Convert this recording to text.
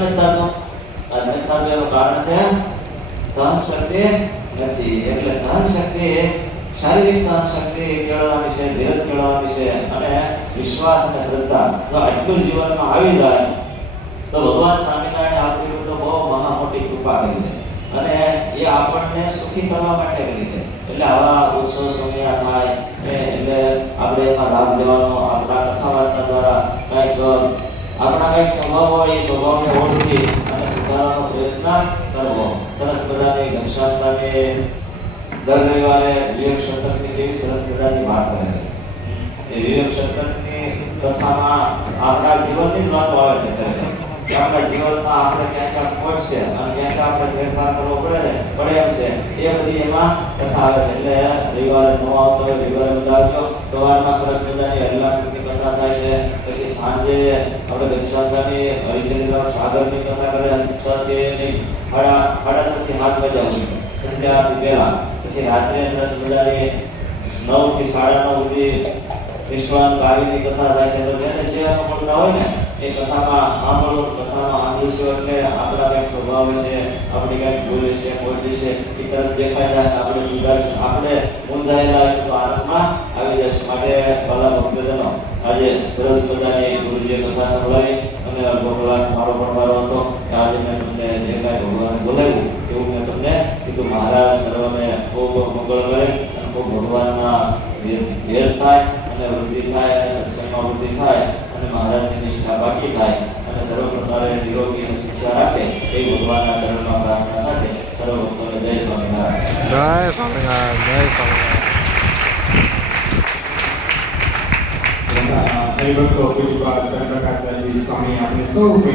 નથી એનું કારણ છે સહન શક્તિ નથી. એટલે સહન શક્તિ શારીરિક સહન શક્તિ કેળવવાની છે, ધીરજ કેળવવાની છે અને વિશ્વાસ અને શ્રદ્ધા. જો આટલું જીવનમાં આવી જાય, તો ભગવાન સ્વામિનારાયણ આપણી તો બહુ મહા મોટી કૃપા કરી છે. અને એ આપણને સુખી કરવા માટે કરી છે. એટલે આવા ઉત્સવ સમયા થાય એટલે આપણે એમાં લાભ લેવાનો આપણા કથા વાર્તા દ્વારા કંઈક આપણા કંઈક સ્વભાવ હોય, એ સ્વભાવને ઓળખી અને સુધારવાનો પ્રયત્ન કરવો. સરસ બધાની ઘનશ્યામ સામે દર રવિવારે વિવેક શતકની કેવી સરસ મજાની વાત કરે છે. એ વિવેક શતકની કથામાં આપણા જીવનની જ વાતો આવે છે આપણા જીવનમાં આપણે ક્યાંક ક્યાંક ખોટ છે અને ક્યાંક આપણે ફેરફાર કરવો પડે છે. પડે એમ છે. એ બધી એમાં કથા આવે છે. એટલે રવિવારે ન આવતો રવિવારે બધા આવજો સવારમાં સરસ મજાની હરિલાલની કથા થાય છે પછી આપણે ઘનશ્યામ હરિચંદ્ર સાગરની કથા કરે છ થી નહીં સાડા સાડા છ થી સાત વાગ્યા સુધી સંધ્યાથી પહેલા, પછી રાત્રે સરસ મજાની નવથી સાડા નવ સુધી વિશ્વાન ગાવીની કથા થાય છે. તો જેને જે મળતા હોય ને, એ કથામાં સાંભળવું કથામાં સાંભળીશું એટલે આપણા કંઈક સ્વભાવ છે, આપણી કંઈક ભૂલ છે ખોટ છે, એ તરત દેખાય જાય આપણે સુધારીશું. આપણે મૂંઝાયેલા હશું તો આનંદમાં માટે ભલા ભક્તજનો આજે સરસ મજાની ગુરુજીએ કથા સંભળાવી અને અડધો કલાક મારો પણ વારો હતો કે આજે મેં તમને જે કાંઈ ભગવાને બોલાવ્યું એવું મેં તમને કીધું. મહારાજ સર્વને ખૂબ મંગળ કરે અને ખૂબ ભગવાનના ભેર થાય અને વૃદ્ધિ થાય અને સત્સંગમાં વૃદ્ધિ થાય અને મહારાજની નિષ્ઠા બાકી થાય અને સર્વ પ્રકારે નિરોગી અને શિક્ષા રાખે એ ભગવાનના ચરણમાં પ્રાર્થના સાથે સર્વ ભક્તોને જય સ્વામિનારાયણ. જય સ્વામિનારાયણ જય સ્વામિનારાયણ. ఐబర్ కోపి కార్యక్రమాన్ని స్వామి ఆపేస్తూ